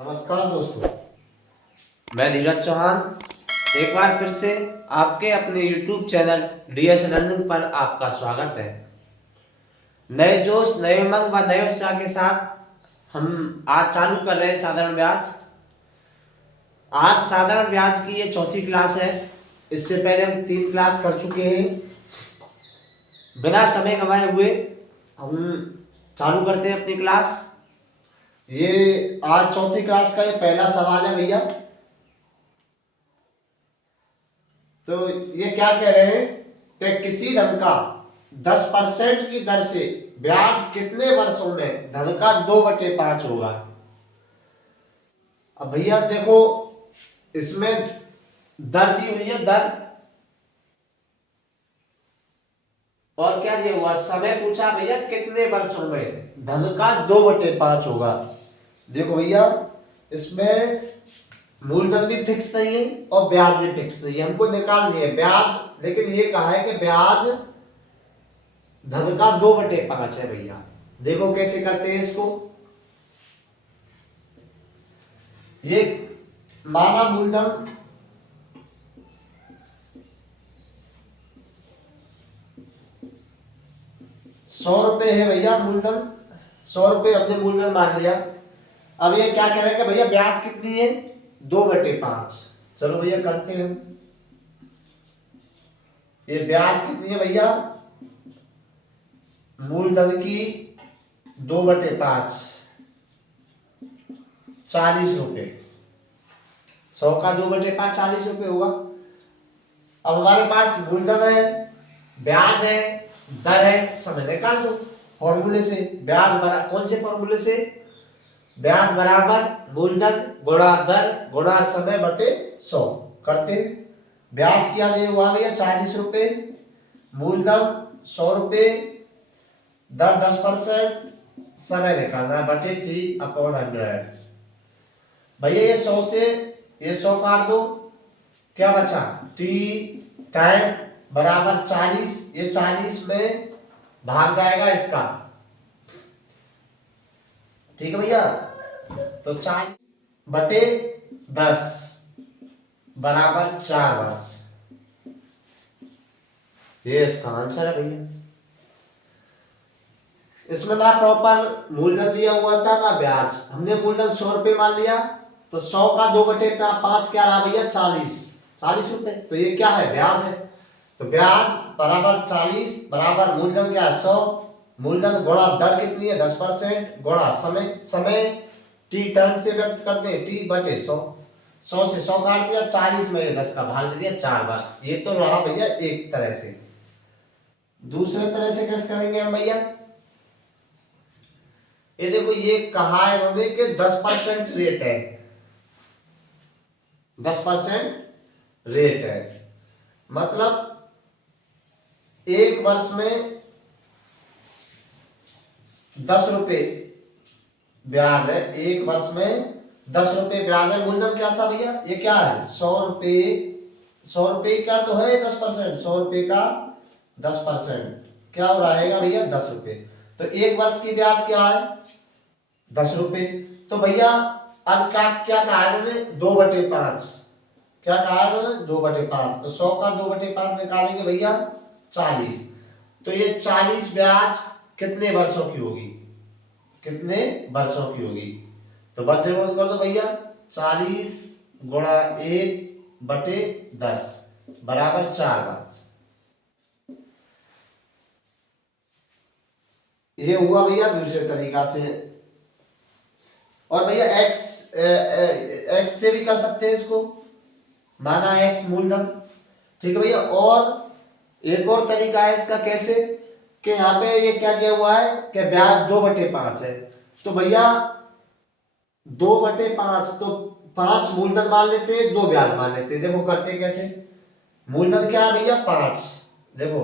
नमस्कार दोस्तों, मैं धीरज चौहान एक बार फिर से आपके अपने YouTube चैनल डीएस लर्निंग पर आपका स्वागत है। नए जोश, नए उमंग व नए उत्साह के साथ हम आज चालू कर रहे हैं साधारण ब्याज। आज साधारण ब्याज की ये चौथी क्लास है। इससे पहले हम 3 क्लास कर चुके हैं। बिना समय गंवाए हुए हम चालू करते हैं अपनी क्लास। ये आज चौथी क्लास का ये पहला सवाल है भैया। तो ये क्या कह रहे हैं कि किसी धन का 10% की दर से ब्याज कितने वर्षों में धन का 2/5 होगा। अब भैया देखो, इसमें दर दी हुई है, दर, और क्या दिया हुआ, समय पूछा भैया कितने वर्षों में धन का 2/5 होगा। देखो भैया, इसमें मूलधन भी फिक्स नहीं है और ब्याज भी फिक्स नहीं है, हमको निकालनी है ब्याज। लेकिन ये कहा है कि ब्याज धन का 2/5 है भैया। देखो कैसे करते हैं इसको। ये माना मूलधन 100 रुपए है भैया। मूलधन 100 रुपए हमने मूलधन मान लिया। अब ये क्या कह रहे हैं कि भैया ब्याज कितनी है, 2/5। चलो भैया करते हैं। ये ब्याज कितनी है भैया, मूलधन की 2/5, 40 रुपए। 100 का 2/5 40 रुपए हुआ। अब हमारे पास मूलधन है, ब्याज है, दर है, समय निकाल दो फॉर्मूले से। ब्याज बराबर, कौन से फॉर्मूले से, ब्याज बराबर मूलधन गुणा दर गुणा समय बटे 100 करते हैं। ब्याज क्या दे हुआ भैया, 40 रुपए, मूलधन 100 रुपए, दर 10%, समय निकालना बटे T/100। भैया ये 100 से ये 100 काट दो, क्या बचा, T टाइम बराबर 40। ये 40 में भाग जाएगा इसका, ठीक है भैया। तो 40/10 बराबर 4 वर्ष। ये इसका आंसर है भैया। इसमें ना प्रॉपर मूलधन दिया हुआ था ना ब्याज। हमने मूलधन 100 रुपए मान लिया, तो 100 का 2/5 क्या रहा भैया, 40 रुपए। तो ये क्या है, ब्याज है। तो ब्याज बराबर 40 बराबर मूलधन क्या है, 100, मूलधन गुणा दर कितनी है, 10% गुणा समय, समय टी टर्म से व्यक्त करते हैं, T/100। 100 से 100 काट दिया, 40 में 10 का भाग दे दिया, 4 वर्ष। ये तो रहा भैया एक तरह से। दूसरे तरह से कैसे करेंगे हम भैया, ये देखो, ये कहा है उन्होंने कि 10% रेट है, 10% रेट है। मतलब एक वर्ष में 10 रुपए ब्याज है, एक वर्ष में 10 रुपए ब्याज है। मूलधन क्या था भैया, ये क्या है, 100 रुपए। 100 रुपए का तो है 10%, 100 रुपए का 10% क्या हो रहेगा भैया, 10 रुपए। तो एक वर्ष की ब्याज क्या है, 10 रुपए। तो भैया अब क्या क्या कहा है उन्होंने, 2/5। क्या कहा है उन्होंने, 2/5। तो 100 का 2/5 निकालेंगे भैया, 40। तो ये 40 ब्याज कितने वर्षों की होगी, कितने वर्षों की होगी। तो बच्चे बोल कर दो भैया, 40 गुणा 1/10 बराबर 4 वर्ष। ये हुआ भैया दूसरे तरीका से। और भैया एक्स से भी कर सकते हैं इसको, माना एक्स मूलधन, ठीक है भैया। और एक और तरीका है इसका, कैसे, कि यहाँ पे ये क्या दिया हुआ है कि ब्याज 2/5 है। तो भैया 2/5, तो 5 मूलधन मान लेते हैं, 2 ब्याज मान लेते हैं। देखो करते कैसे, मूलधन क्या है भैया, 5। देखो,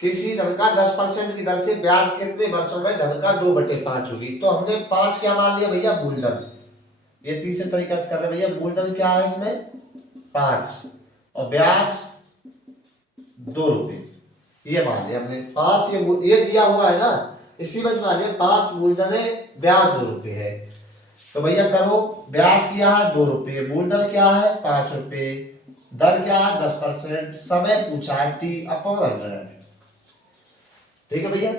किसी धन का 10% की दर से ब्याज कितने वर्षों में धन का 2/5 होगी। तो हमने 5 क्या मान लिया भैया, मूलधन। ये तीसरे तरीका से कर रहे हैं भैया, मूलधन क्या है इसमें, 5, और ब्याज 2 रुपए, ये मान लिया हमने। 5 ये दिया हुआ है ना, इसी में से मान लिया 5 मूलधन है, ब्याज 2 रुपए है। तो भैया करो, ब्याज क्या है 2 रुपये, मूलधन क्या है 5 रुपये, दर क्या है 10%, समय पूछा है T/100। ठीक है भैया।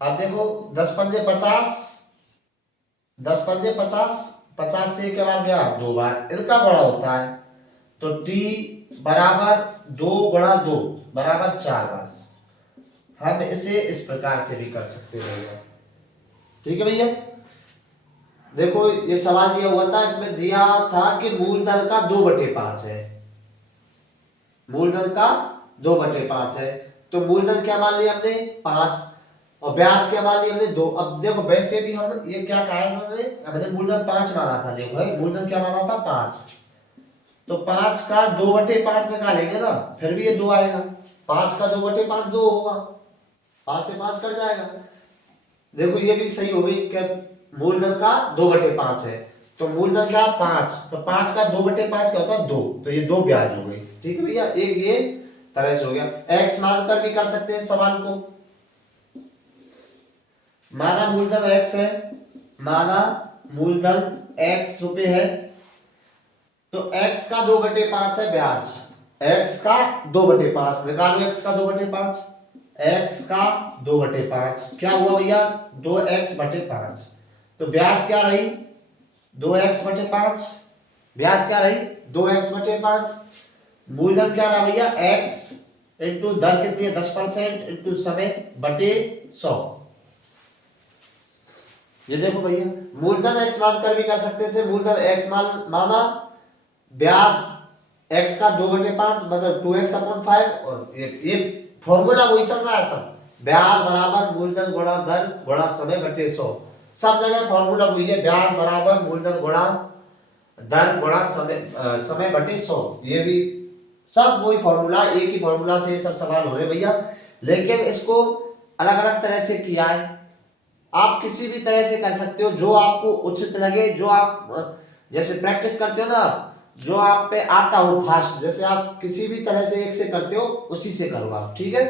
अब देखो 10 पंजे 50, 10 पंजे 50, 50 से क्या बार गया 2 बार, इनका बड़ा होता है तो T बराबर 2 गुणा 2 बराबर 4 बार। हम इसे इस प्रकार से भी कर सकते हैं भैया। ठीक है भैया। देखो ये सवाल दिया हुआ था, इसमें दिया था कि मूलधन का 2/5 है, मूलधन का 2/5 है, तो मूलधन क्या मान लिया हमने 5 और ब्याज क्या मान लिया हमने 2। अब देखो वैसे भी हम ये क्या कहा है हमने मूलधन 5 माना था, देखो है मूलधन क्या माना था 5, तो 5 का 2/5 निकालेंगे ना, फिर भी ये 2 आएगा, 5 का 2/5 2 होगा, 5 से 5 कट जाएगा। देखो ये भी सही हो गई कि मूलधन का 2/5 है, तो मूलधन क्या 5, तो 5 का 2/5 क्या होता है 2, तो ये 2 ब्याज हो गई। ठीक है भैया, एक ये तरह से हो गया। x मानकर भी कर सकते हैं सवाल को, माना मूलधन x है, माना मूलधन x रुपए है, तो x का 2/5 है ब्याज, x का 2/5 निकालो, x का 2/5, x का 2/5 क्या हुआ भैया 2x/5, तो ब्याज क्या रही 2x/5, ब्याज क्या रही 2x/5, मूलधन क्या रहा भैया x इंटू दर कितनी है 10% इंटू समय बटे 100। ये देखो भैया मूलधन x मानकर भी कर सकते हैं, मूलधन x माना ब्याज x का 2/5 मतलब 2x/5, और ये फॉर्मूला वही चल रहा है सब, ब्याज बराबर मूलधन गुणा दर गुणा समय बटे 100, सब जगह फॉर्मूला वही है, ब्याज बराबर मूलधन गुणा दर गुणा समय बटे 100, ये भी सब वही फॉर्मूला, एक ही फॉर्मूला से ये सब सवाल हो रहे भैया, लेकिन इसको अलग अलग तरह से किया है, आप किसी भी तरह से कर सकते हो जो आपको उचित लगे, जो आप जैसे प्रैक्टिस करते हो ना, जो आप पे आता हो फास्ट, जैसे आप किसी भी तरह से एक से करते हो उसी से करो आप, ठीक है,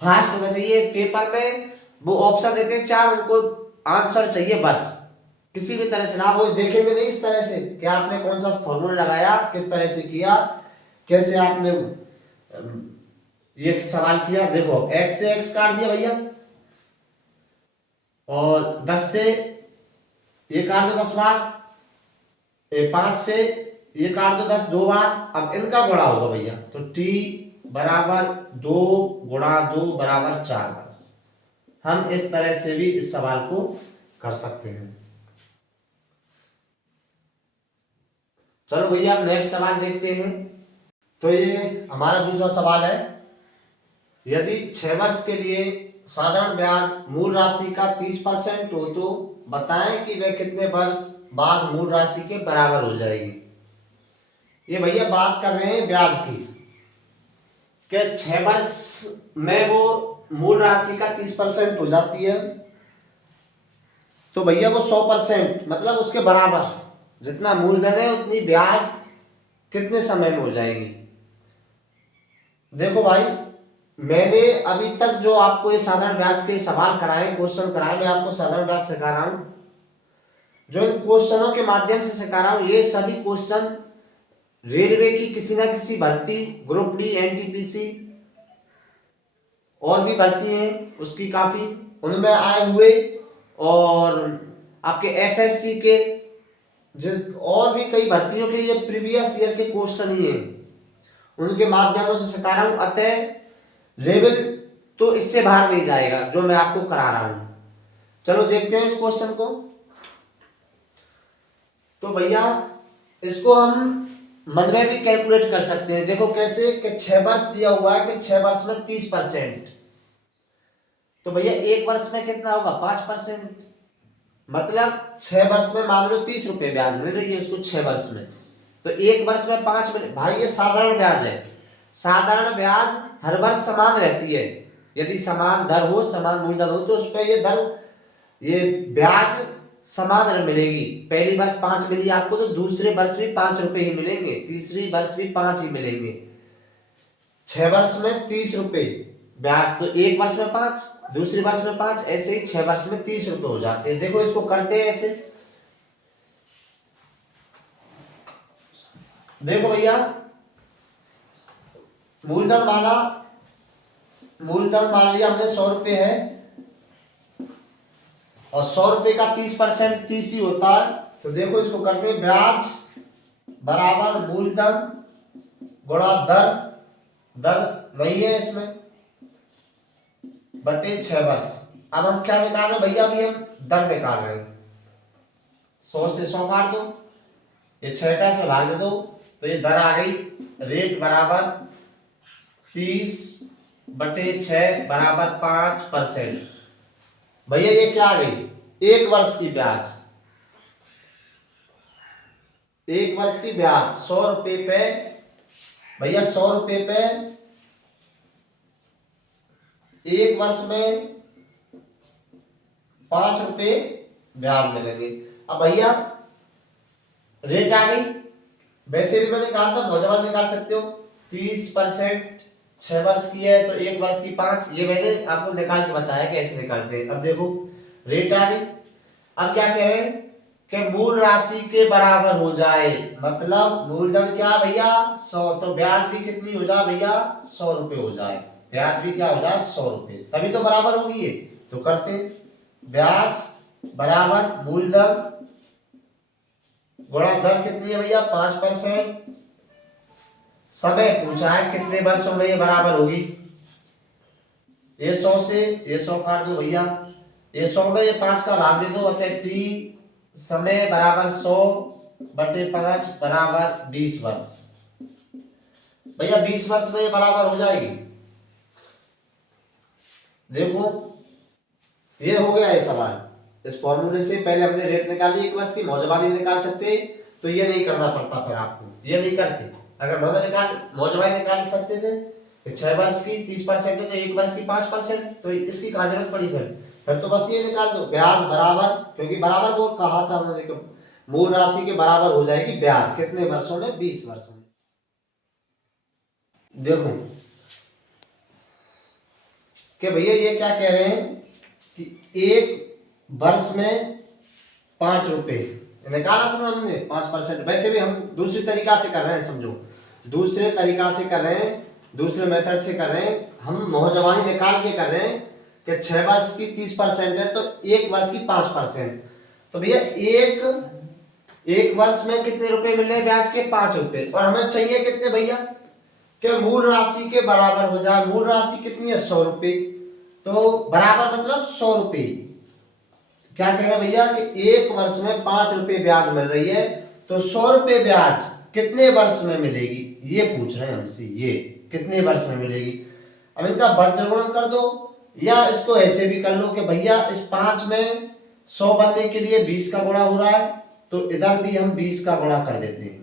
फास्ट होना चाहिए। पेपर में वो ऑप्शन देते हैं 4, उनको आंसर चाहिए बस, किसी भी तरह से ना, वो देखेंगे नहीं इस तरह से कि आपने कौन सा फॉर्मूला लगाया, किस तरह से किया, कैसे आपने ये सवाल किया। देखो x से x काट दिया भैया, और 10 से ये काट दो 10 बार, 5 से ये काट दो 10 2 बार, अब इनका गुणा होगा भैया, तो t बराबर 2 गुणा 2 बराबर 4 बार। हम इस तरह से भी इस सवाल को कर सकते हैं। चलो भैया अब नेक्स्ट सवाल देखते हैं। तो ये हमारा दूसरा सवाल है, यदि 6 वर्ष के लिए साधारण ब्याज मूल राशि का 30% हो तो बताएं कि वह कितने वर्ष बाद मूल राशि के बराबर हो जाएगी। ये भैया बात कर रहे हैं ब्याज की, कि 6 वर्ष में वो मूल राशि का 30% हो जाती है, तो भैया वो 100% मतलब उसके बराबर जितना मूलधन है उतनी ब्याज कितने समय में हो जाएगी। देखो भाई मैंने अभी तक जो आपको ये साधारण ब्याज के सवाल कराए, क्वेश्चन कराए, मैं आपको साधारण ब्याज सिखा रहा हूं, जो इन क्वेश्चनों के माध्यम से सिखा रहा हूं, ये सभी क्वेश्चन रेलवे की किसी ना किसी भर्ती, ग्रुप डी, एनटीपीसी और भी भर्ती हैं उसकी काफी, उनमें आए हुए, और आपके एसएससी के और भी कई भर्तियों के ये प्रीवियस ईयर के क्वेश्चन ही हैं, उनके माध्यमों से सिखा रहा हूं, अतः लेवल तो इससे बाहर नहीं जाएगा जो मैं आपको करा रहा हूं। चलो देखते हैं इस क्वेश्चन को। तो भैया इसको हम मन में भी कैलकुलेट कर सकते हैं, देखो कैसे कि 6 वर्ष दिया हुआ है कि 6 वर्ष में 30%, तो भैया 1 वर्ष में कितना होगा 5%, मतलब 6 वर्ष में मान लो 30 रुपए ब्याज मिल रही है उसको 6 वर्ष में, तो 1 वर्ष में 5 मिले। भाई ये साधारण ब्याज है, साधारण ब्याज हर वर्ष समान रहती है, यदि समान दर हो, समान मूलधन हो, तो उस पर ये दर, ये ब्याज समान मिलेगी। पहली वर्ष 5 मिली आपको, तो दूसरे वर्ष भी 5 रुपए ही मिलेंगे, तीसरी वर्ष भी 5 ही मिलेंगे। 6 वर्ष में 30 रुपए ब्याज तो एक वर्ष में 5, दूसरे वर्ष में 5, ऐसे ही 6 वर्ष में 30 रुपए हो जाते हैं। देखो इसको करते हैं ऐसे, देखो भैया मूलधन वाला, मूलधन मान लिया हमने 100 रुपए है, और 100 रुपए का 30% 30 ही होता है। तो देखो इसको करते हैं, ब्याज बराबर मूलधन गुणा दर, दर नहीं है इसमें, बटे 6 वर्ष। अब हम क्या निकाल रहे हैं भैया, अभी हम दर निकाल रहे हैं। 100 से 100 काट दो, ये 6 का इसमें भाग दे दो, तो ये दर आ गई। रेट बराबर 30/6 बराबर 5%। भैया ये क्या आ गई, एक वर्ष की ब्याज, एक वर्ष की ब्याज 100 रुपए पे भैया, 100 रुपए पे एक वर्ष में 5 रुपए ब्याज मिलेंगे। अब भैया रेट आ गई, वैसे भी मैंने कहा था मौजूदा निकाल सकते हो, 30% 6 वर्ष की है तो एक वर्ष की 5, ये मैंने आपको निकाल के बताया कैसे निकालते हैं। अब देखो रेट आ गई, अब क्या कह रहे हैं कि मूल राशि के बराबर हो जाए, मतलब मूलधन क्या भैया 100, तो ब्याज भी कितनी हो जाए भैया 100 रुपए हो जाए, ब्याज भी क्या हो जाए 100 रुपए, तभी तो बराबर होगी ये। तो करते ब्याज बराबर मूलधन गुणा दर कितनी है भैया 5%, समय पूछा है कितने वर्षों में ये बराबर होगी, ये 100 से ये 100 काट दो भैया, ये 100 में ये 5 का भाग दे दो, अतः टी समय बराबर 100/5 बराबर 20 वर्ष। भैया 20 वर्ष में ये बराबर हो जाएगी। देखो ये हो गया ये सवाल, इस फॉर्मूले से पहले हमने रेट निकाली एक वर्ष की, मौजूदा नहीं निकाल सकते तो ये नहीं करना पड़ता, फिर आपको ये नहीं करते। अगर मौजूदा निकाल सकते थे 6 वर्ष की 30% है तो एक वर्ष की 5%, तो इसकी कहाँ जरूरत पड़ी, फिर तो बस ये निकाल दो, ब्याज बराबर, क्योंकि बराबर वो कहा था उन्होंने, मूल राशि के बराबर हो जाएगी ब्याज, कितने वर्षों में 20 वर्षों में। देखो कि भैया ये क्या कह रहे हैं कि एक वर्ष में 5 रुपए निकाला था ना हमने 5%, वैसे भी हम दूसरी तरीका से कर रहे हैं, समझो दूसरे तरीका से कर रहे हैं, दूसरे मेथड से कर रहे हैं, हम मौजवानी निकाल के कर रहे हैं कि 6 वर्ष की 30% है तो एक वर्ष की 5%, तो भैया एक वर्ष में कितने रुपए मिल रहे हैं ब्याज के 5 रुपए, और हमें चाहिए कितने भैया कि मूल राशि के बराबर हो जाए। मूल राशि कितनी है 100 रुपए, तो बराबर मतलब 100 रुपए। क्या कह रहे हैं भैया कि एक वर्ष में 5 रुपए ब्याज मिल रही है, तो 100 रुपए ब्याज कितने वर्ष में मिलेगी, ये पूछ रहे हैं हमसे, ये कितने वर्ष में मिलेगी। अब इनका वर्गमूल कर दो, या इसको ऐसे भी कर लो कि भैया इस 5 में 100 बनने के लिए 20 का गुणा हो रहा है, तो इधर भी हम 20 का गुणा कर देते हैं,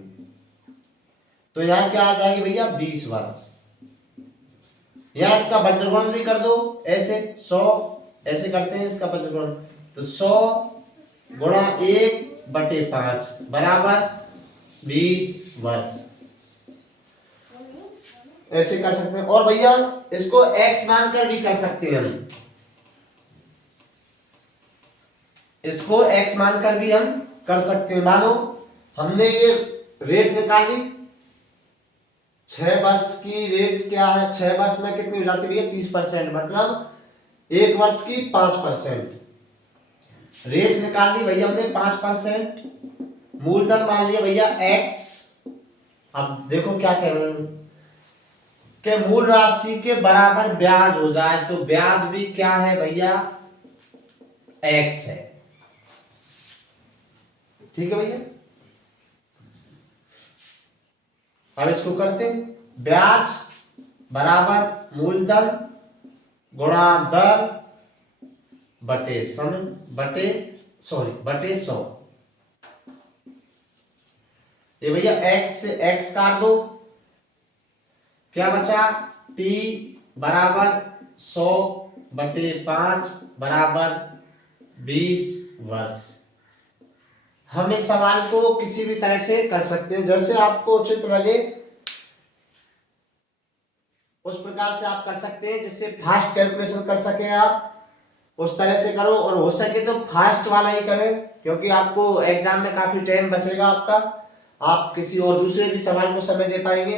तो यहाँ क्या आ जाएगी भैया 20 वर्ष। या इसका वज्रगुणन भी कर दो, ऐसे 100 ऐसे करते हैं इसका वज्रगुणन, तो 100 गुणा 1/5 बराबर 20 वर्ष, ऐसे कर सकते हैं। और भैया इसको x मानकर भी कर सकते हैं हम, इसको x मानकर भी हम कर सकते हैं। मानो हमने ये रेट निकाली, 6 वर्ष की रेट क्या है, 6 वर्ष में कितनी हो जाती है भैया 30%, मतलब एक वर्ष की 5%। रेट निकाल ली भैया हमने 5%, मूलधन मान लिया भैया x। अब देखो क्या कह रहे हैं कि मूल राशि के बराबर ब्याज हो जाए, तो ब्याज भी क्या है भैया x है, ठीक है भैया। अब इसको करते हैं, ब्याज बराबर मूलधन गुणा दर बटे समय बटे 100। ये भैया x से x काट दो, क्या बचा t बराबर 100/5 बराबर 20 वर्ष। हम इस सवाल को किसी भी तरह से कर सकते हैं, जैसे आपको उचित लगे उस प्रकार से आप कर सकते हैं जिससे फास्ट कैलकुलेशन कर सकें आप, उस तरह से करो। और हो सके तो फास्ट वाला ही करें, क्योंकि आपको एग्जाम में काफी टाइम बचेगा आपका, आप किसी और दूसरे भी सवाल को समय दे पाएंगे।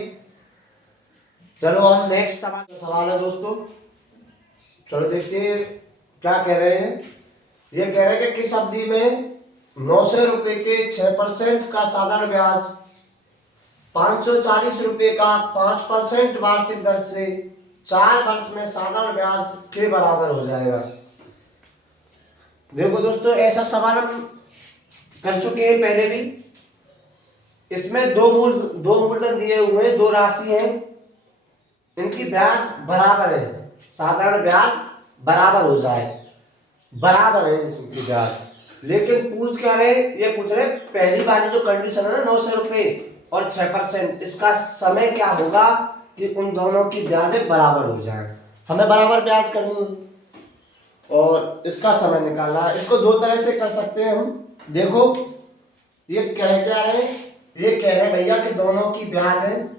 चलो हम नेक्स्ट सवाल है दोस्तों, चलो देखते हैं क्या कह रहे हैं। ये कह रहे हैं कि किस अवधि में 900 रुपए के 6% का साधारण ब्याज 540 रुपए का 5% वार्षिक दर से 4 वर्ष में साधारण ब्याज के बराबर हो जाएगा। देखो दोस्तों, ऐसा सवाल हम कर चुके हैं पहले भी। इसमें दो मूलधन दिए हुए हैं, दो राशि हैं, इनकी ब्याज बराबर है, साधारण ब्याज बराबर हो जाए, बराबर है इसकी ब्याज। लेकिन पूछ क्या रहे, ये पूछ रहे पहली वाली जो कंडीशन है ना 900 रुपए और 6%, इसका समय क्या होगा कि उन दोनों की ब्याजें बराबर हो जाए। हमें बराबर ब्याज करनी है और इसका समय निकालना है। इसको दो तरह से कर सकते हैं हम। देखो ये कह क्या रहे, ये कह रहे भैया कि दोनों की ब्याज है,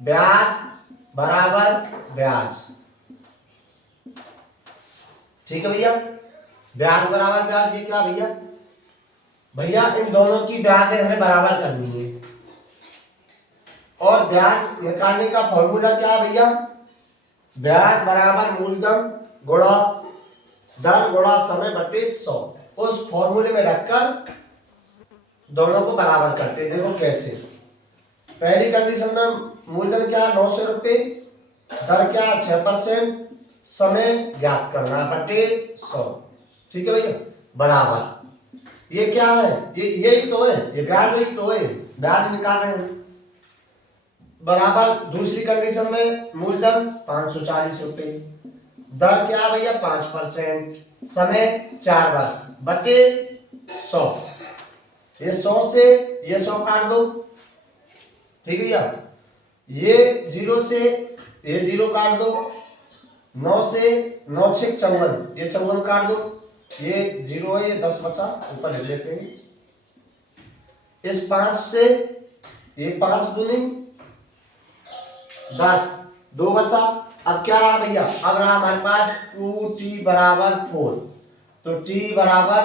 ब्याज बराबर ब्याज, ठीक है भैया, ब्याज बराबर ब्याज। ये क्या भैया, भैया इन दोनों की ब्याज हमें बराबर करनी है। और ब्याज निकालने का फॉर्मूला क्या है भैया, ब्याज बराबर मूलधन गुणा दर गुणा समय बटे 100। उस फॉर्मूले में रखकर दोनों को बराबर करते हैं। देखो कैसे, पहली कंडीशन में मूलधन क्या 900 रुपए, दर क्या 6%, समय ज्ञात करना बटे 100, ठीक है भैया, बराबर। ये क्या है, ये यही तो है, ये ब्याज ही तो है, ब्याज निकाल रहे हैं। बराबर दूसरी कंडीशन में मूलधन 540 रुपए, दर क्या भैया 5%, समय 4 वर्ष बटे 100। ये 100 से ये 100 काट दो, ठीक है भैया, ये 0 से ये 0 काट दो, 9 से 9 6 54, ये 54 काट दो, ये 0 है, ये 10 बचा, ऊपर लिख लेते हैं। इस 5 से ये 5 दूनी 10, 2 बचा। अब क्या रहा भैया, अब रहा हमारे पास 2t बराबर 4, तो t बराबर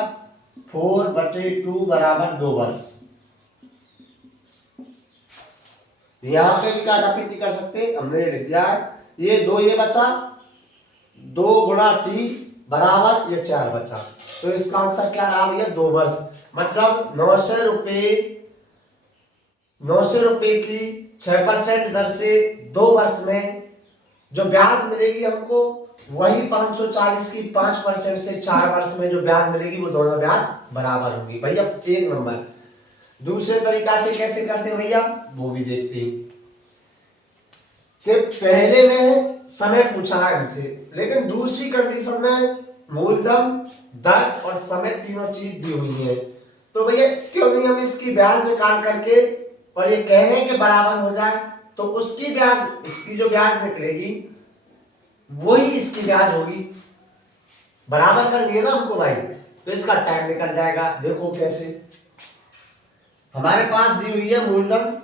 4 बटे 2 बराबर 2 वर्ष। यहां पे भी काटापीटी कर सकते हैं, हमने लिख दिया है। ये 2 ये बचा, 2 गुणा t बराबर ये 4 बचा, तो इसका आंसर क्या रहा भैया 2 वर्ष। मतलब 900 रुपए की 6% दर से 2 वर्ष में जो ब्याज मिलेगी हमको, वही 540 की 5% से 4 वर्ष में जो ब्याज मिलेगी वो दोनों ब्याज बराबर होंगी भैया। एक नंबर। दूसरे तरीका से कैसे करते हैं भैया, वो भी देखते हैं कि पहले में समय पूछा है हमसे, लेकिन दूसरी कंडीशन में मूलधन दर और समय तीनों चीज दी हुई है, तो भैया क्यों नहीं हम इसकी ब्याज निकाल करके, और ये कह रहे हैं कि बराबर हो जाए, तो उसकी ब्याज, इसकी जो ब्याज निकलेगी वही इसकी ब्याज होगी, बराबर कर दिए ना हमको भाई, तो इसका टाइम निकल जाएगा। देखो कैसे, हमारे पास दी हुई है मूलधन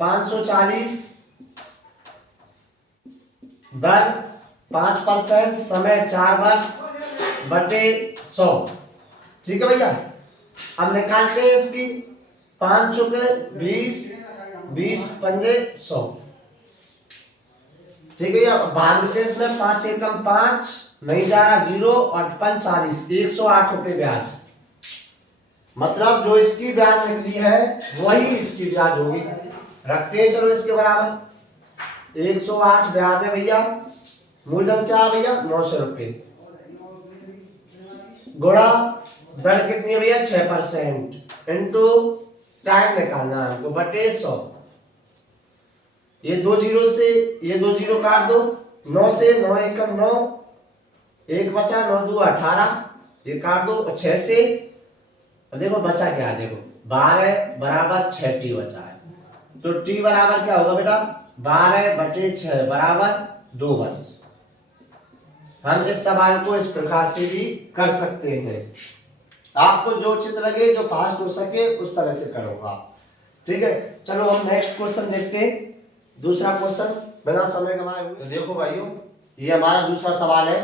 540, दर 5%, समय 4 वर्ष बटे 100, ठीक है भैया। अब निकालते हैं इसकी, 5 चुके 20, 20 पंजे 100, ठीक है। अब भाग देते हैं इसमें, 5 एकम 5, नहीं जा रहा 0 और 45, 108 रुपए ब्याज। मतलब जो इसकी ब्याज निकली है वही इसकी ब्याज होगी। रखते हैं चलो इसके बराबर, 108 ब्याज है भैया, मूलधन क्या है भैया 900 रुपए, गुणा दर कितनी है भैया 6%, इंटू टाइम निकालना है हमको बटे 100। ये 2 जीरो से ये 2 जीरो काट दो, 9 से 9 एकम 9, 1 बचा, 9 2 18, ये काट दो, 6 से देखो बचा क्या है, देखो 12 बराबर 6 टी बचा है, तो टी बराबर क्या होगा बेटा 12 बटे 6 बराबर 2 वर्ष। हम इस सवाल को इस प्रकार से भी कर सकते हैं, आपको जो उचित लगे, जो फास्ट हो सके उस तरह से करो आप। ठीक है, चलो हम नेक्स्ट क्वेश्चन देखते हैं। दूसरा क्वेश्चन बिना समय गंवाए हुए। तो देखो भाइयों, ये हमारा दूसरा सवाल है।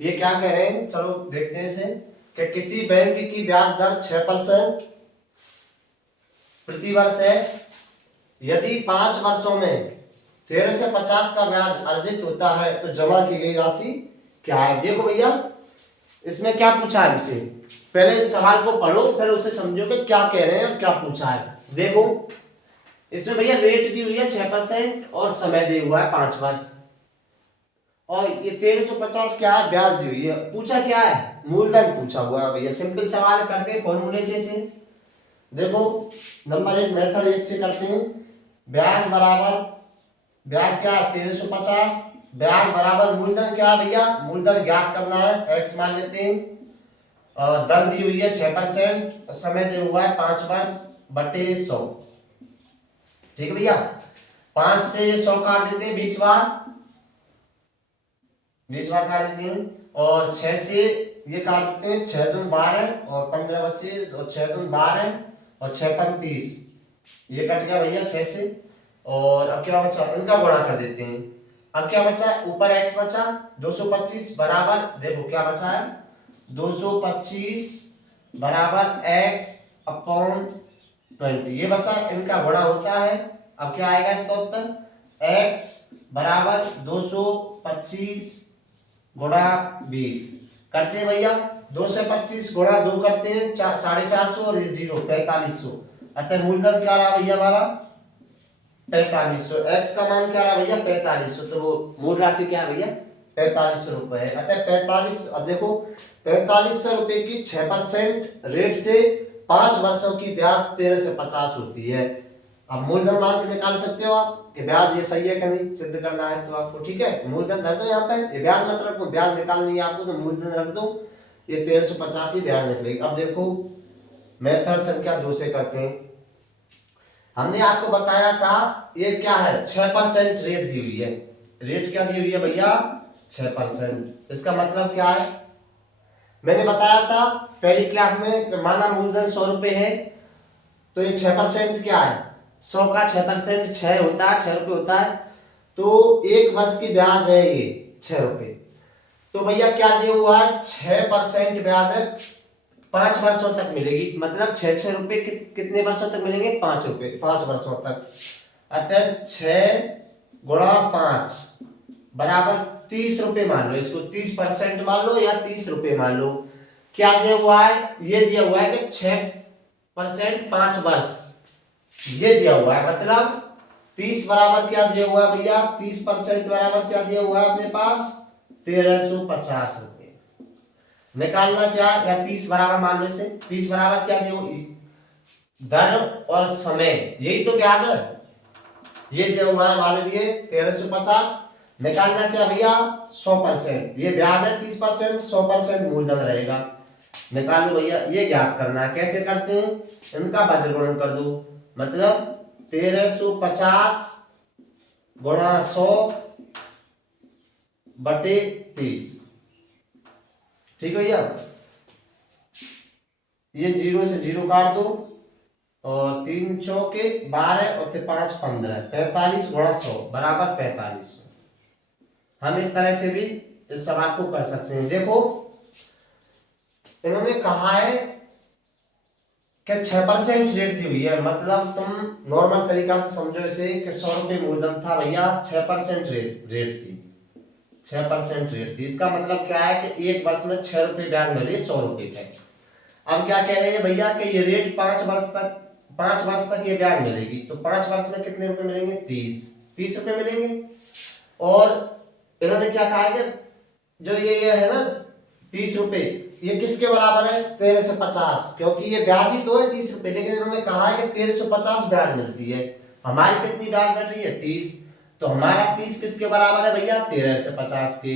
ये क्या कह रहे हैं, चलो देखते हैं इसे। कि किसी बैंक की ब्याज दर 6% प्रति वर्ष है। यदि 5 वर्षों में 13 से 50 का ब्याज अर्जित होता है तो जमा की गई राशि क्या है। देखो भैया, इसमें क्या पूछा है हमसे, पहले इस सवाल को पढ़ो फिर उसे समझो कि क्या कह रहे हैं और क्या पूछा है। देखो, इसमें भैया रेट दी हुई है 6% और समय दिया हुआ है 5 वर्ष, और ये 1350 क्या है, ब्याज दी हुई है। पूछा क्या है, मूलधन पूछा हुआ है भैया। सिंपल सवाल करते हैं फॉर्मूले से इसे। देखो, नंबर 1 मेथड 1 से करते हैं। ब्याज बराबर, ब्याज क्या है 1350, ब्याज बराबर मूलधन क्या है भैया, मूलधन ज्ञात करना है, x मान लेते हैं। दर दी हुई है 6%, समय दिया हुआ है 5 वर्ष बटे 100। ठीक है भैया, 5 से 100 काट देते हैं 20 बार, 20 बार काट देते हैं। और 6 से ये काट देते हैं, 6 दूनी 12 और 15 बचे, और 6 दूनी 12 और 6 पंग 30, ये कट गया भैया 6 से। और अब क्या बचा, इनका गुणा कर देते हैं। अब क्या बचा, ऊपर x बचा 225 बराबर, देखो क्या बचा है 225 बराबर x अपॉन 20, ये बचा, इनका गुणा होता है। अब क्या आएगा इसका उत्तर, x बराबर 225 गुणा 20 करते हैं भैया। 225 गुणा 2 करते हैं 450 और 0 4500। अतः मूलधन क्या रहा भैया हमारा 4500, x का मान क्या रहा भैया 4500, तो वो मूल राशि क्या है भैया 4500 रुपए है। अतः 45, अब देखो 4500 रुपए की 6% रेट से 5 वर्षों की ब्याज 13 से 50 होती है। अब मूलधन मान के निकाल सकते हो आप कि ब्याज ये सही है कि नहीं, सिद्ध करना है तो आपको। ठीक है, मूलधन धर दो यहाँ पे, ये ब्याज मत रखो, ब्याज निकालनी है आपको तो मूलधन रख दो, ये 1350 ही ब्याज निकलेगी। अब देखो मेथड संख्या 2 से करते हैं। हमने आपको बताया था ये क्या है 6% रेट दी हुई है। रेट क्या दी हुई है भैया 6%। इसका मतलब क्या है, मैंने बताया था पहली क्लास में, माना मूलधन 100 रुपए है तो ये 6% क्या है, 100 का 6% 6 होता है, 6 रुपए होता है। तो 1 वर्ष की ब्याज है ये 6 रुपए। तो भैया क्या दिया हुआ है 6% ब्याज है, 5 वर्षों तक मिलेगी। मतलब 6 रुपए कितने वर्षों तक मिलेंगे, 5 रुपए 5 वर्षों तक। अतः 6 गुणा 5 बराबर 30 रुपए मान लो, इसको 30% मान लो या 30 रुपए मान लो। क्या दिया हुआ है, ये दिया हुआ है कि 6% 5 वर्ष, ये दिया हुआ है। मतलब 30 बराबर क्या दिया हुआ है भैया, 30% बराबर क्या दिया हुआ है अपने पास 1350 रुपए। निकालना क्या, या 30 बराबर मान लो इसे, 30 बराबर क्या दिया हुआ, दर और समय, यही तो ब्याज है, ये दिया हुआ है हमारे लिए 1350। निकालना क्या भैया 100%, ये ब्याज है 30%, 100% मूलधन रहेगा। निकालो भैया, ये ज्ञात करना है। कैसे करते हैं, इनका वज्रगुणन कर दो, मतलब 1350 गुणा 100 बटे 30। ठीक है भैया, ये 0 से 0 काट दो, और 3 चौके 12 और 5 15, 45 गुणा 100 बराबर 4500। हम इस तरह से भी इस सवाल को कर सकते हैं। देखो इन्होंने कहा है कि 6% रेट दी हुई है, मतलब तुम नॉर्मल तरीका से समझो इसे कि 100 रुपये मूलधन था भैया, 6% रेट थी, 6% रेट थी। इसका मतलब क्या है कि 1 वर्ष में 6 रुपये ब्याज मिले 100 रुपये के। अब क्या कह रहे हैं भैया कि ये रेट 5 वर्ष तक ये ब्याज मिलेगी, तो 5 वर्ष में कितने रुपए मिलेंगे 30 रुपए मिलेंगे। और इन्होंने क्या कहा कि जो ये है ना 30 रुपए, ये किसके बराबर है 13 से 50, क्योंकि ये ब्याज ही तो है 30 रुपए, लेकिन इन्होंने कहा है कि 1350 ब्याज मिलती है। हमारी कितनी ब्याज मिल रही है 30, तो हमारा 30 किसके बराबर है भैया 13 से 50 के।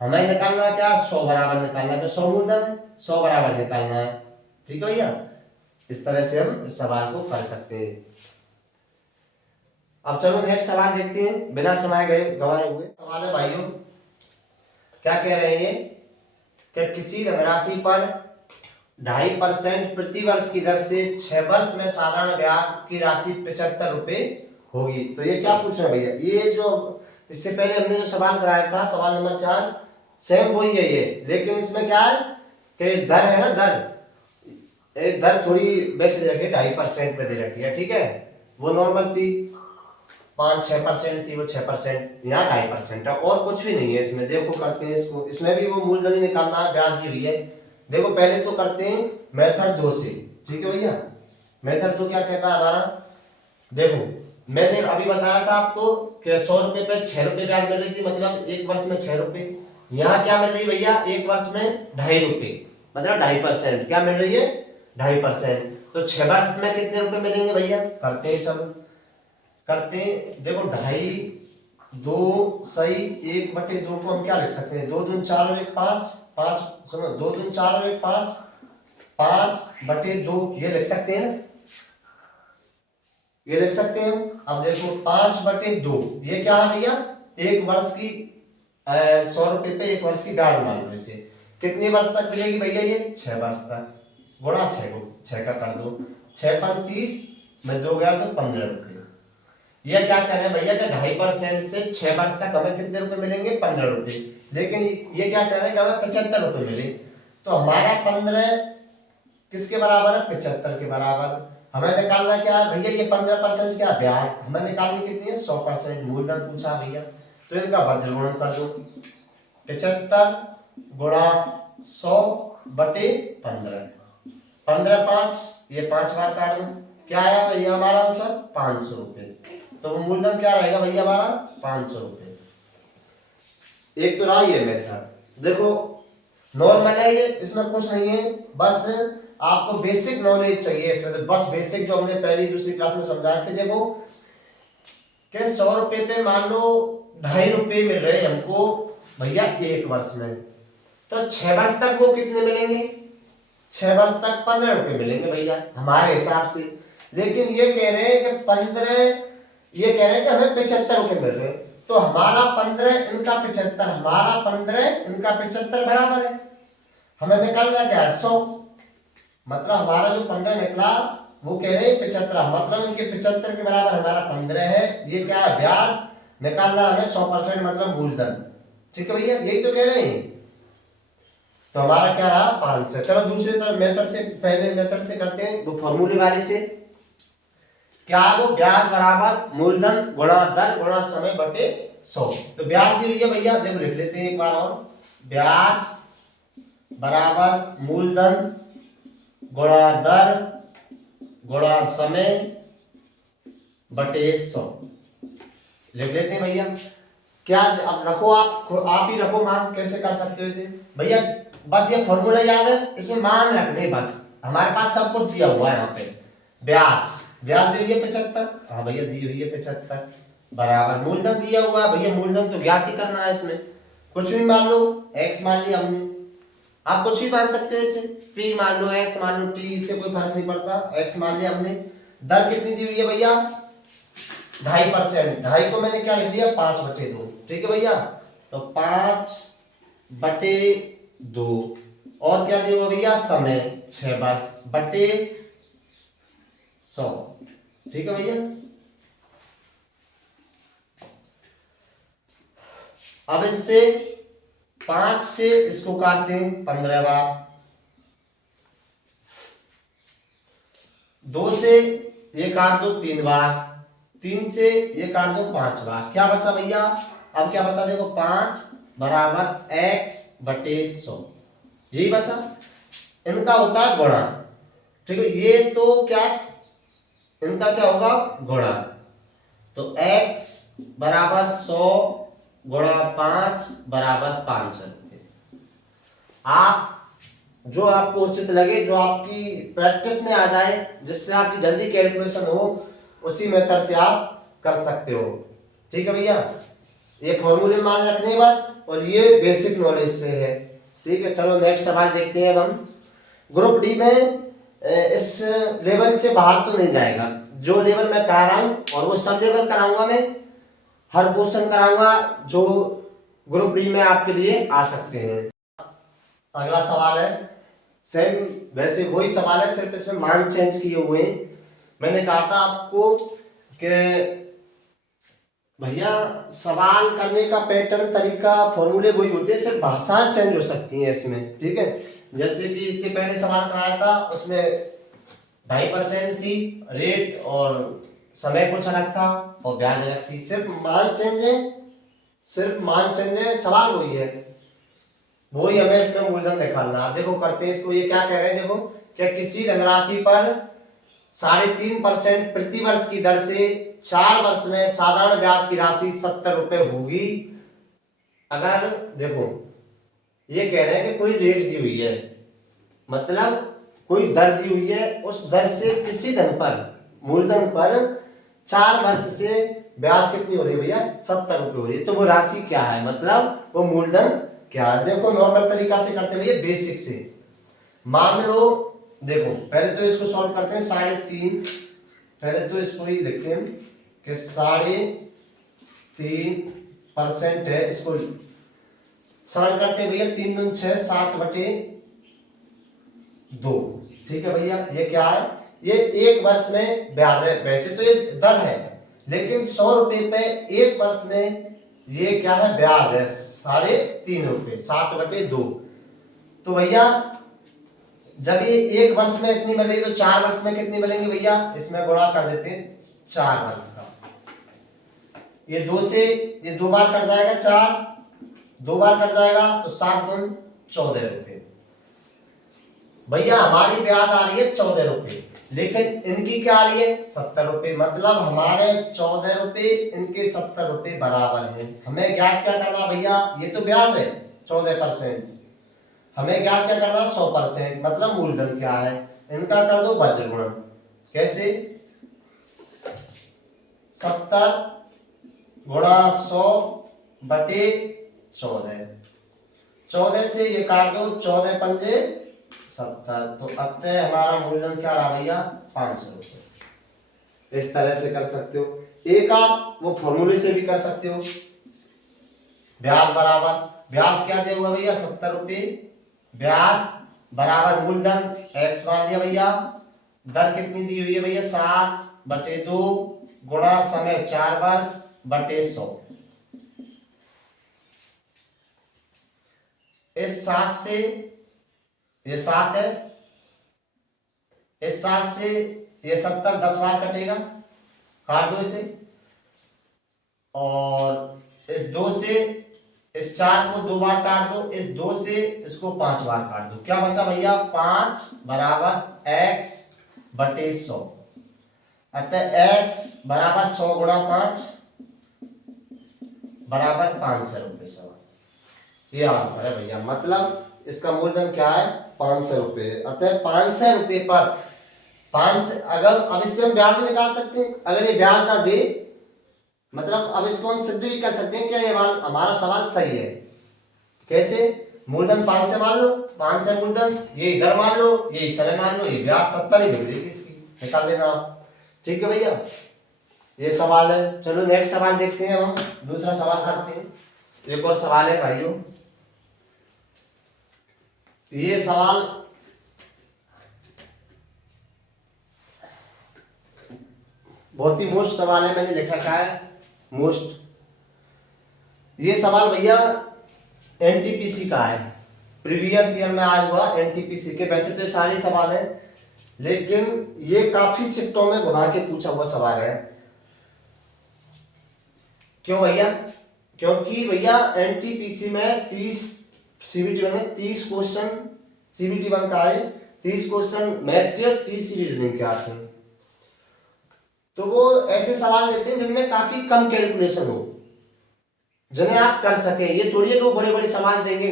हमें निकालना क्या 100 बराबर निकालना है, तो 100 मूलधन है, 100 बराबर निकालना है। ठीक है भैया, इस तरह से हम इस सवाल को कर सकते हैं। अब चलो नेक्स्ट सवाल देखते हैं, बिना समय गवाए हुए। सवाल है भाइयों, क्या कह रहे हैं कि किसी धनराशि पर 2.5% प्रति वर्ष की दर से 6 वर्ष में साधारण ब्याज की राशि 75 रुपए होगी। तो ये क्या पूछ रहे हैं भैया, ये जो इससे पहले हमने जो सवाल कराया था सवाल नंबर 4 सेम वही है ये, लेकिन इसमें क्या है कि दर है ना, दर थोड़ी वैसे दे रखी है, 2.5% पे दे रखी है, ठीक है। वो नॉर्मल थी 5-6% थी, वो 6%, यहाँ 2.5% है, और कुछ भी नहीं है इसमें। देखो करते हैं इसको, इसमें भी वो मूलधन ही निकालना है, ब्याज दी हुई है। देखो पहले तो करते हैं मेथड 2 से, ठीक है भैया। मेथड 2 क्या कहता है हमारा, देखो मैंने अभी बताया था आपको कि 100 रुपए पे 6 रुपए ब्याज मिल रही थी, मतलब एक वर्ष में 6 रुपए। यहाँ क्या मिल रही भैया, एक वर्ष में 2.5 रुपए, मतलब 2.5%। क्या मिल रही है, 2.5%। तो 6 वर्ष में कितने रुपए मिलेंगे भैया, करते हैं, चलो करते हैं। देखो 2.5 2 सही 1/2 को हम क्या लिख सकते हैं, 2 दूनी 4 और 1 5, 5 सुनो 2 दूनी 4 और 1 5, 5/2 ये लिख सकते हैं, ये लिख सकते हैं। अब देखो 5/2 ये क्या है भैया, एक वर्ष की 100 रुपए पे एक वर्ष की ब्याज मान लो इसे, कितने वर्ष तक मिलेगी भैया, ये 6 वर्ष तक। गुणा 6 को 6 का कर दो, 6×5 में 2 गया तो 15 रुपए। ये क्या कह रहे हैं भैया कि 2.5% से 6 वर्ष तक हमें कितने रुपए मिलेंगे, 15 रुपए। लेकिन ये क्या कह रहे हैं कि हमें 75 रुपए मिले। तो हमारा 15 किसके बराबर है, 75 के बराबर। हमें निकालना क्या है भैया, ये 15% क्या ब्याज, हमें निकालनी कितनी है, 100% मूलधन पूछा भैया। तो इनका वज्रगुणन कर दो, 75 गुणा 100/15, 15×5 ये 5 बार काट दो, क्या आया भैया हमारा आंसर, 500 रुपए। तो मूलधन क्या रहेगा भैया हमारा, 500 रुपए। एक तो रहा ये मेथड। देखो नॉर्मल है ये, इसमें कुछ नहीं है, बस आपको बेसिक नॉलेज चाहिए इसमें। तो बस बेसिक जो हमने पहली दूसरी क्लास में समझाए थे, देखो कि 100 रुपए पे मान लो 2.5 रुपए मिल रहे हमको भैया एक वर्ष में, तो 6 वर्ष तक वो कितने मिलेंगे, 6 वर्ष तक 15 रुपए मिलेंगे भैया हमारे हिसाब से। लेकिन ये कह रहे हैं कि 15, ये कह रहे हैं कि हमें 75 रुपए मिल रहे हैं, तो हमारा 15 इनका 75, हमारा 15 इनका 75 बराबर है। हमें निकालना क्या है, 100, मतलब हमारा जो 15 निकला वो कह रहे हैं 75, मतलब इनके 75 के बराबर हमारा 15 है। ये क्या है, ब्याज निकालना हमें 100%, मतलब मूलधन, ठीक है भैया, यही तो कह रहे हैं। तो हमारा क्या रहा, 500। चलो दूसरे तरफ मेथड से, पहले मेथड से करते हैं, वो फॉर्मूले वाले से। क्या वो ब्याज बराबर मूलधन गुणा दर गुणा समय बटे 100। तो ब्याज दी हुई है भैया, देखो लिख लेते हैं एक बार और, ब्याज बराबर मूलधन गुणा दर गुणा समय बटे 100 लिख लेते हैं भैया। क्या अब रखो, आप ही रखो मान, कैसे कर सकते हो इसे भैया, बस ये फॉर्मूला याद है, इसमें मान रख दे बस, हमारे पास सब कुछ दिया हुआ है यहाँ पे। ब्याज दी हुई है 75, हाँ भैया दी हुई है 75, बराबर मूलधन दिया हुआ है भैया, मूलधन तो ज्ञात ही करना है इसमें। कुछ भी मान लो, x मान लिया हमने, आप कुछ भी मान सकते हो इसे, p मान लो, x मान लो, t, इससे कोई फर्क नहीं पड़ता। x मान लिया हमने, दर कितनी दी हुई है भैया, 2.5%, 2.5 को मैंने क्या लिख लिया, 5/2, ठीक है भैया। तो 5/2, और क्या दिया भैया, समय 6 वर्ष बटे 100, ठीक है भैया। अब इससे 5 से इसको काट दें 15 बार, 2 से ये काट दो 3 बार, 3 से ये काट दो 5 बार, क्या बचा भैया, अब क्या बचा देखो, 5 बराबर x/100, यही बचा। इनका होता है गुणा, ठीक है, ये तो क्या, इनका क्या होगा, गुणा। तो x बराबर 100 गुणा 5 बराबर 500 रुपये। आप जो आपको उचित लगे, जो आपकी प्रैक्टिस में आ जाए, जिससे आपकी जल्दी कैलकुलेशन हो, उसी मेथड से आप कर सकते हो, ठीक है भैया। ये फॉर्मूले मान रखने हैं बस, और ये बेसिक नॉलेज से है, ठीक है। चलो नेक्स्ट सवाल देखते हैं अब हम। ग्रुप डी में इस लेवल से बाहर तो नहीं जाएगा, जो लेवल मैं करा रहा हूं, और वो सब लेवल कराऊंगा मैं, हर क्वेश्चन कराऊंगा जो ग्रुप डी में आपके लिए आ सकते हैं। अगला सवाल है, सेम वैसे वही सवाल है, सिर्फ इसमें मान चेंज किए हुए हैं। मैंने कहा था आपको कि भैया सवाल करने का पैटर्न, तरीका, फॉर्मूले वही होते हैं, सिर्फ भाषाएं चेंज हो सकती हैं इसमें, ठीक है। जैसे कि इससे पहले सवाल कराया था, उसमें 2.5% थी रेट और समय कुछ अलग था और ब्याज अलग थी। सिर्फ मान चेंज है, सिर्फ मान चेंज है, सवाल वही है, वही हमें इसमें मूलधन निकालना। देखो करते हैं इसको, ये क्या कह रहे हैं, देखो क्या किसी धनराशि पर 3.5% प्रति वर्ष की दर से 4 वर्ष में साधारण ब्याज की राशि 70 रुपए होगी। अगर देखो ये कह रहे हैं कि कोई रेट दी हुई है, मतलब कोई दर दी हुई है, उस दर से किसी धन पर, मूलधन पर 4 वर्ष से ब्याज कितनी हो रही है भैया, 70 रुपए हो रही है। तो वो राशि क्या है, मतलब वो मूलधन क्या है। देखो नॉर्मल तरीका से करते हैं भैया, बेसिक से। मान लो देखो पहले तो इसको सॉल्व करते हैं, 3.5, पहले तो इसको ही लिखते हैं कि 3.5% है, इसको सरल करते हैं भैया, 3 दूनी 6, 7/2, ठीक है भैया। ये क्या है, ये 1 वर्ष में ब्याज है, वैसे तो ये दर है, लेकिन 100 रुपए पे 1 वर्ष में ये क्या है, ब्याज है 3.5 रुपए, 7/2। तो भैया जब ये 1 वर्ष में इतनी मिलेगी तो 4 वर्ष में कितनी मिलेंगी भैया, इसमें गुणा कर देते हैं 4 वर्ष का। ये 2 से ये 2 बार कट जाएगा, 4 2 बार कट जाएगा तो 7 दूनी 14 रुपए। भैया हमारी ब्याज आ रही है 14 रुपए, लेकिन इनकी क्या आ रही है 70 रुपए, मतलब हमारे 14 रुपए इनके 70 रुपए बराबर हैं। हमें ज्ञात क्या करना भैया, ये तो ब्याज है 14%, हमें ज्ञात क्या करना 100%, मतलब मूलधन क्या है, इनका कर दो वज्रगुणन। कैसे, 70 गुणा 100/14, 14 से ये काट दो, 14 पंजे 70, तो अतः हमारा मूलधन क्या रहा भैया 500 रुपए। इस तरह से कर सकते हो, एक आप वो फॉर्मूले से भी कर सकते हो। ब्याज बराबर, ब्याज क्या दिया हुआ भैया 70 रुपए, ब्याज बराबर मूलधन x मान लिया भैया, दर कितनी दी हुई है भैया 7/2 गुणा समय 4 वर्ष बटे 100। इस 7 से ये 7 है, इस 7 से ये 70 10 बार कटेगा, काट दो इसे, और इस 2 से इस 4 को 2 बार काट दो, इस 2 से इसको 5 बार काट दो, क्या बचा भैया 5 बराबर x/100। अतः x बराबर 100 गुणा 5 बराबर 500 रुपए सवाल। ये आंसर है भैया, मतलब इसका मूलधन क्या है 500 रुपए। अतः 500 रुपए पर 5, अगर अब इससे हम ब्याज भी निकाल सकते हैं, अगर ये ब्याज ना दे, मतलब अब इसको हम सिद्ध भी कर सकते हैं कि ये हमारा सवाल सही है। कैसे, मूलधन 500 मान लो, 500 मूलधन, ये इधर मान लो, ये समय मान लो, ये ब्याज 70 ही मिलेगी इसकी, निकाल लेना आप। ठीक है भैया, ये सवाल है। चलो नेक्स्ट सवाल देखते हैं, हम दूसरा सवाल करते हैं। एक और सवाल है भाइयों, ये सवाल बहुत ही मोस्ट सवाल है, मैंने लिख रखा है मोस्ट। ये सवाल भैया एनटीपीसी का है, प्रीवियस ईयर में आया हुआ एनटीपीसी के। वैसे तो सारे सवाल है, लेकिन ये काफी शिफ्टों में घुमा के पूछा हुआ सवाल है। क्यों भैया, क्योंकि भैया एनटीपीसी में 30 सीबीटी 1 में 30 क्वेश्चन, सीबीटी 1 का है 30 क्वेश्चन मैथ के और 30 रीजनिंग के आते हैं। तो वो ऐसे सवाल देते हैं जिनमें काफी कम कैलकुलेशन हो, जिन्हें आप कर सके। ये थोड़ी है कि वो बड़े बड़े सवाल देंगे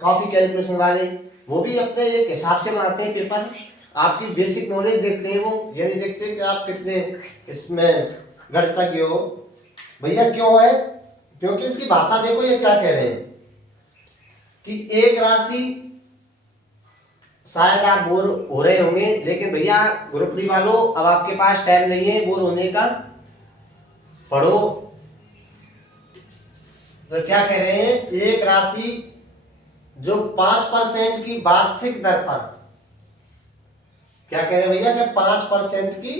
काफी कैलकुलेशन वाले, वो भी अपने एक हिसाब से बनाते हैं पेपर। आपकी बेसिक नॉलेज देखते हैं वो, ये नहीं देखते कि आप कितने इसमें गणितज्ञ हो। भैया क्यों है, क्योंकि इसकी भाषा देखो, ये क्या कह रहे हैं कि एक राशि, शायद आप बोर हो रहे होंगे, लेकिन भैया ग्रुप डी वालों अब आपके पास टाइम नहीं है बोर होने का, पढ़ो। तो क्या कह रहे हैं, एक राशि जो 5% की वार्षिक दर पर क्या कह रहे हैं भैया कि 5% की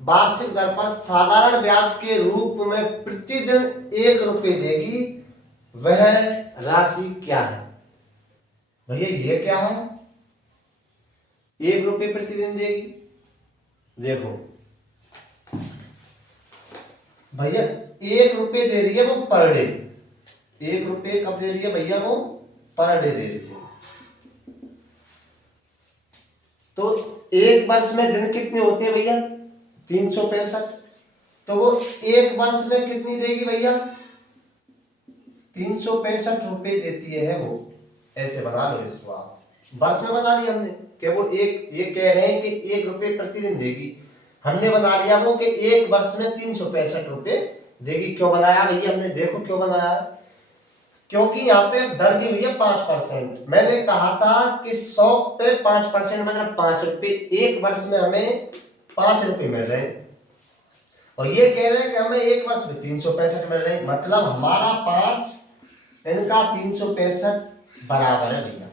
वार्षिक दर पर साधारण ब्याज के रूप में प्रतिदिन 1 रुपये देगी, वह राशि क्या है? भैया ये क्या है? 1 रुपये प्रतिदिन देगी। देखो भैया 1 रुपये दे रही है वो पर डे। 1 रुपये कब दे रही है भैया? वो पर डे दे रही है। तो एक वर्ष में दिन कितने होते हैं भैया? 365। तो वो एक वर्ष में कितनी देगी भैया? 365 रुपये देती है वो। ऐसे बना लो इसको आप, वर्ष में बना लिया हमने कि वो एक, ये कह रहे हैं कि 1 रुपये प्रतिदिन देगी, हमने बना लिया वो कि एक वर्ष में 365 रुपये देगी। क्यों बनाया भैया हमने? देखो क्यों बनाया, क्योंकि यहाँ पे दर दी हुई है 5%। मैंने कहा था कि 100 पे 5% मतलब 5 रुपये, एक वर्ष में हमें 5 रुपये मिल रहे हैं, और ये कह रहे हैं कि हमें एक वर्ष में 365 मिल रहे हैं, मतलब हमारा 5 इनका 365 बराबर है भैया।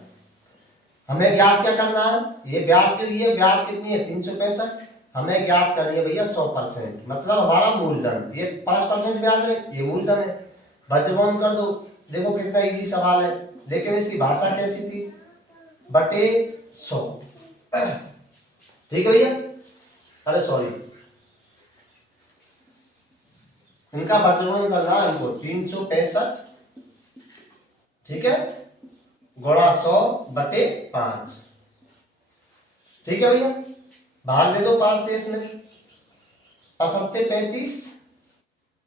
हमें ज्ञात क्या करना है? ये ब्याज के लिए ब्याज कितनी है? 365। हमें ज्ञात कर दिया भैया 100%, मतलब हमारा मूलधन, ये 5% ब्याज है, ये मूलधन है। बचवन कर दो। देखो कितना इजी सवाल है, लेकिन इसकी भाषा कैसी थी? बटे 100। ठीक है भैया? अरे सॉरी, इनका बचवन करना है हमको 365, ठीक है, गुणा 100 बटे 5। ठीक है भैया? भाग दे दो 5 से इसमें, 5 35,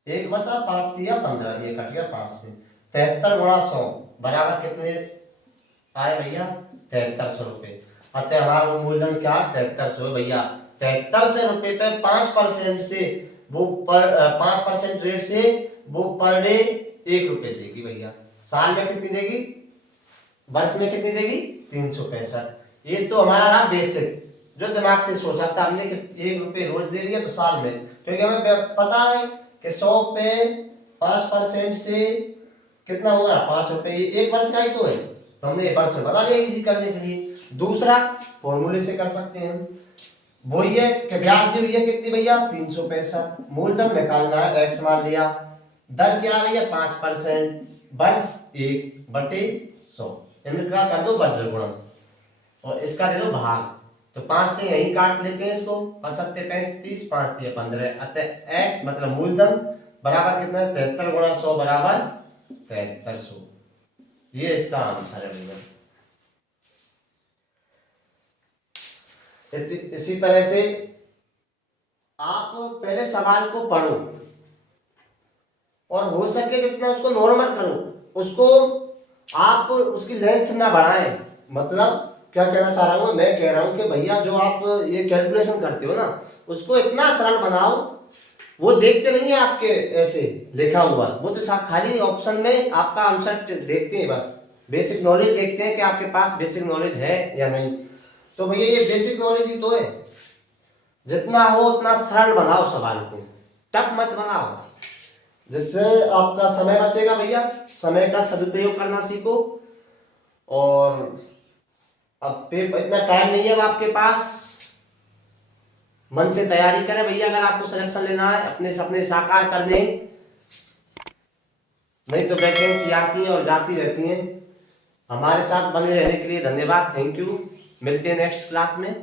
एक बचा, 5 दिया 15, ये कट गया 5 से। 73 गुणा 100 बराबर कितने आए भैया? 7300 रुपये। अतः हमारा मूलधन क्या? 7300 भैया। 7300 रुपये पे 5% से वो पर 5% रेट से वो पर डे 1 रुपये देगी भैया। साल में कितनी देगी? वर्ष में कितनी देगी? 365। ये तो हमारा रहा बेसिक, जो दिमाग से सोचा था हमने कि 1 रुपये रोज दे दिया तो साल में, क्योंकि हमें पता है कि 100 पे 5% से कितना हो रहा? 5 रुपये, ये एक वर्ष का ही तो है, तो हमने वर्ष में बता लिया इजी करने के लिए। दूसरा फॉर्मूले से कर सकते हैं हम, वो ये कि ब्याज दी हुई है कितनी भैया? 365, मूलधन निकालना है, एक्स मान लिया, दर क्या है भैया? 5%, वर्ष 1 बटे 100, इनका कर दो वज्र गुणन और इसका दे दो भाग। तो 5 से यही काट लेते हैं इसको, 5 35, 5 दिए 15, अतः x मतलब मूलधन बराबर कितना है? 73 गुणा 100 बराबर 7300। ये इसका आंसर है भैया। इसी तरह से आप पहले सवाल को पढ़ो और हो सके जितना उसको नॉर्मल करो, उसको आप उसकी लेंथ ना बढ़ाएं। मतलब क्या कहना चाह रहा हूँ मैं कह रहा हूँ कि भैया जो आप ये कैलकुलेशन करते हो ना, उसको इतना सरल बनाओ, वो देखते नहीं है आपके ऐसे लिखा हुआ, वो तो खाली ऑप्शन में आपका आंसर देखते हैं, बस बेसिक नॉलेज देखते हैं कि आपके पास बेसिक नॉलेज है या नहीं। तो भैया ये बेसिक नॉलेज ही तो है, जितना हो उतना सरल बनाओ सवाल को, टफ मत बनाओ, जिससे आपका समय बचेगा भैया। समय का सदुपयोग करना सीखो। और अब इतना टाइम नहीं है अब आपके पास, मन से तैयारी करें भैया अगर आपको सिलेक्शन लेना है, अपने सपने साकार करने, नहीं तो वैकेंसी आती है और जाती रहती हैं। हमारे साथ बने रहने के लिए धन्यवाद, थैंक यू। मिलते हैं नेक्स्ट क्लास में।